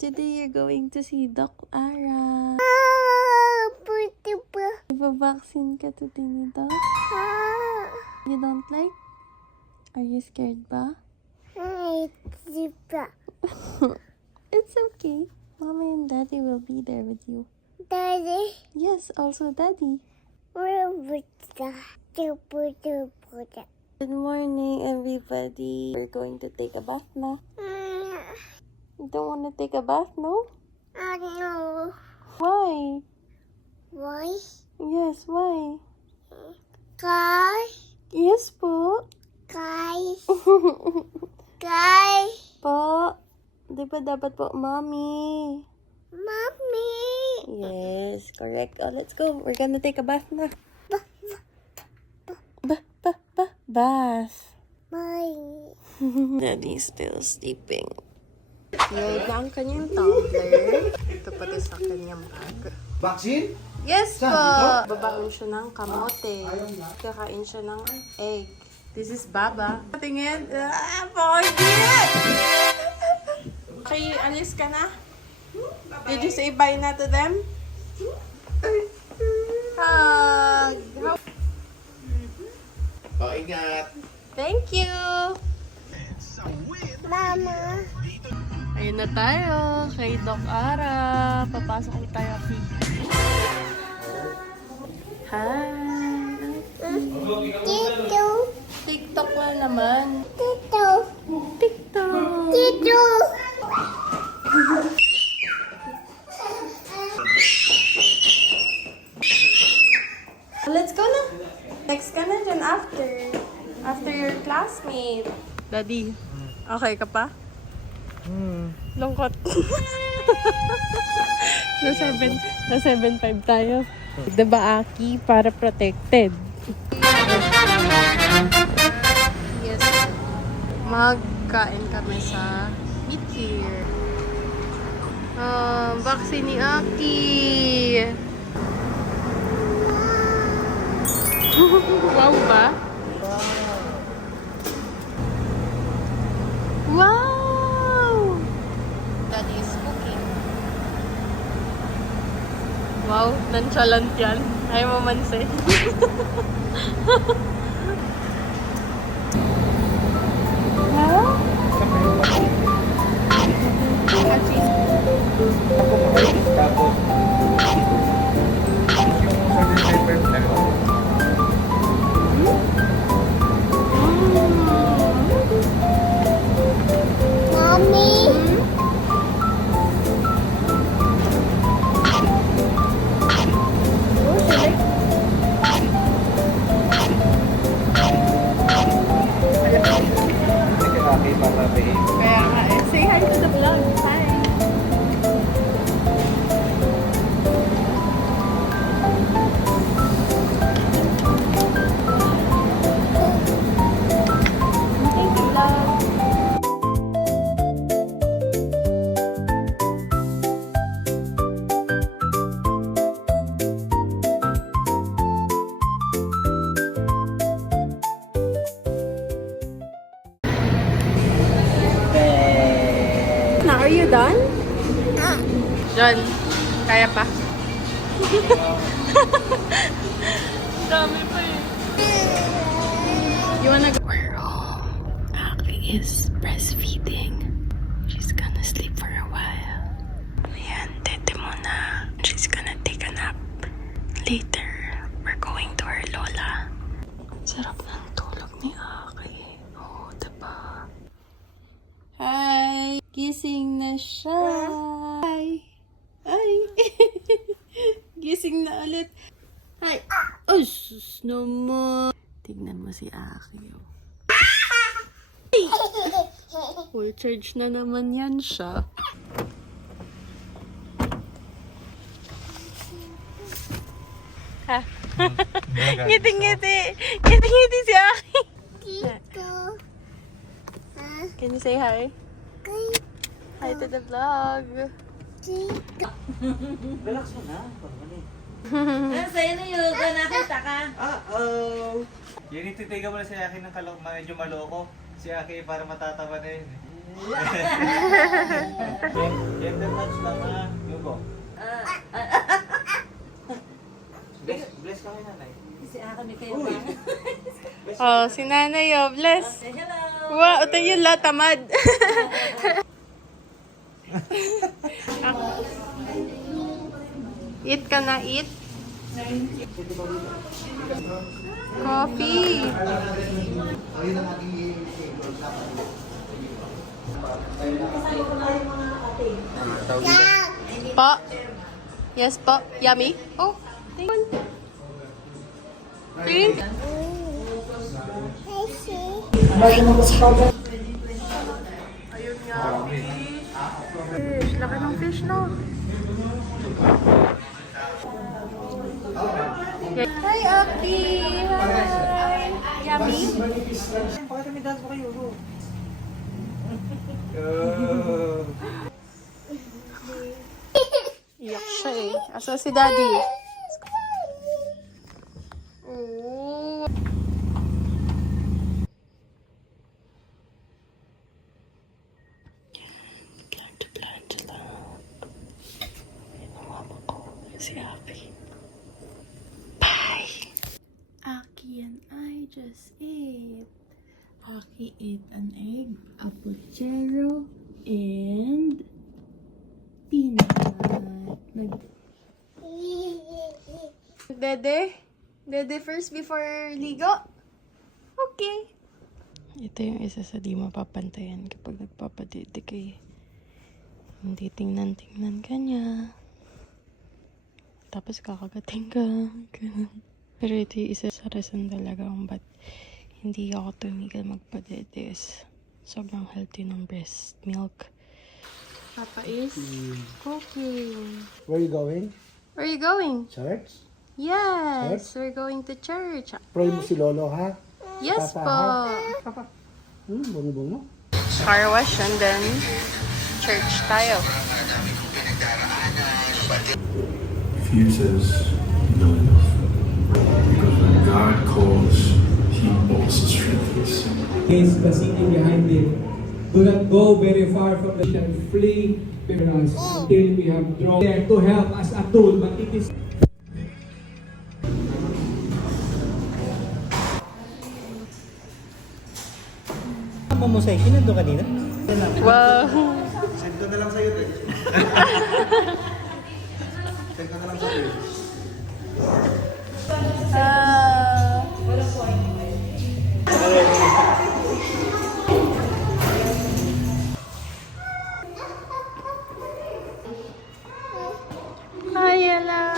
Today you're going to see Doc Ara. Iba-vaccine ka today ni Doc? You don't like? Are you scared ba? It's okay. Mommy and Daddy will be there with you. Daddy, Yes, also Daddy. Good morning, everybody. We're going to take a bath now. You don't want to take a bath, no? no. Why? Why? Yes, why? Guys, Yes po. guys, guys, Po. Di ba dapat po, Mommy? mommy. Yes, correct. Oh, let's go. We're gonna take a bath na. Bath. Bye. Daddy's still sleeping. Load na ang kanyang tumbler. Ito pati sa kanyang bag. Vaccine? Yes po! Saan? Dito? Babaon siya ng kamote. Kakain siya ng egg. This is Baba. Tingin. Forget! Okay, alis ka na? Did you say bye na to them? Hug! Oh, ingat. Thank you! Mama. Ayun na tayo kay Doc Ara. Papasok ulit tayo. Hi! Tito. TikTok na naman. Tito. TikTok! Tito. Let's go na. Text ka na dyan after. After your classmate. Daddy, okay ka pa? Lungkot. na 7.5 tayo. Diba, Aki? Para protected. Yes. Magkain kami sa Meat Here. Vaccine ni Aki. Wow ba? Wow! Daddy is cooking. Wow, nonchalant yan. Ayaw mamansin. Wow? Tapos, yung sa Mommy. Kaya nga eh. Say hi to the vlog. Hi! Thank you, vlog. Na, are you done? John, kaya pa? Dami pa eh. You wanna go? We're home. Aki is breastfeeding. She's gonna sleep for a while. Ayan, tete muna. She's gonna take a nap. Later, we're going to her lola. Sarap ng tulog ni Aki. Oh, diba? Hi! Gising na siya! Hi! Ay! Gising na ulit! Hi! Oh, sus naman! Tignan mo si Aki. Oh. Ay! Full charge na naman yan siya. Ha? Ngiti-ngiti! Ngiti-ngiti si Aki! Tito. Can you say hi? Hi to the vlog! Tito. Relax mo na. Sa'yo na yun, nakita ka. Uh-oh. Yan ititigan mo na si Aki ng medyo maloko. Si Aki para matatawa na yun. Gender touch lang ha. Yuko. Bless kami nanay. Si Aka may kayo ba? Oh, si nanay, oh, bless. Say hello. Wow, ito yung latamad. Eat ka na, eat. Coffee. Po. Yes po. Yummy. Oh, thank you. Drink. Hey, see? Ayun nga, fish. Laki ng fish, no? Hi, Aki! Hi! Yummy? Bakit kami dance mo kayo? Iyak siya eh. Asa si Daddy? Oh. Planta lang. Yan ang mama ko. Si Aki. Bye! Aki and I just ate. Aki ate an egg, a puchero, and peanut. Dede? Dede first before ligo? Okay. Ito yung isa sa di mapapantayan kapag nagpapadede kay hindi tingnan-tingnan ka niya. Tapos kakagating ka. Ganun. Pero ito yung isa sa reason talaga kung ba't hindi ako tumigil magpadede is sobrang healthy ng breast milk. Papa is cooking. Where are you going? Where are you going? Church? Yes, we're going to church. Pray mo si Lolo, ha? Yes Papa, po. Bungo-bungo. Car wash and then church tayo. Fuses not enough. Because when God calls, He also strengthens. Is the city behind it. Do not go very far from the shall flee from us until we have drawn there to help as a tool, but it is Mamusay, kinando kanina? Wow. Send ko na lang sa'yo, te. Send ko na lang sa'yo. Hi, Ella.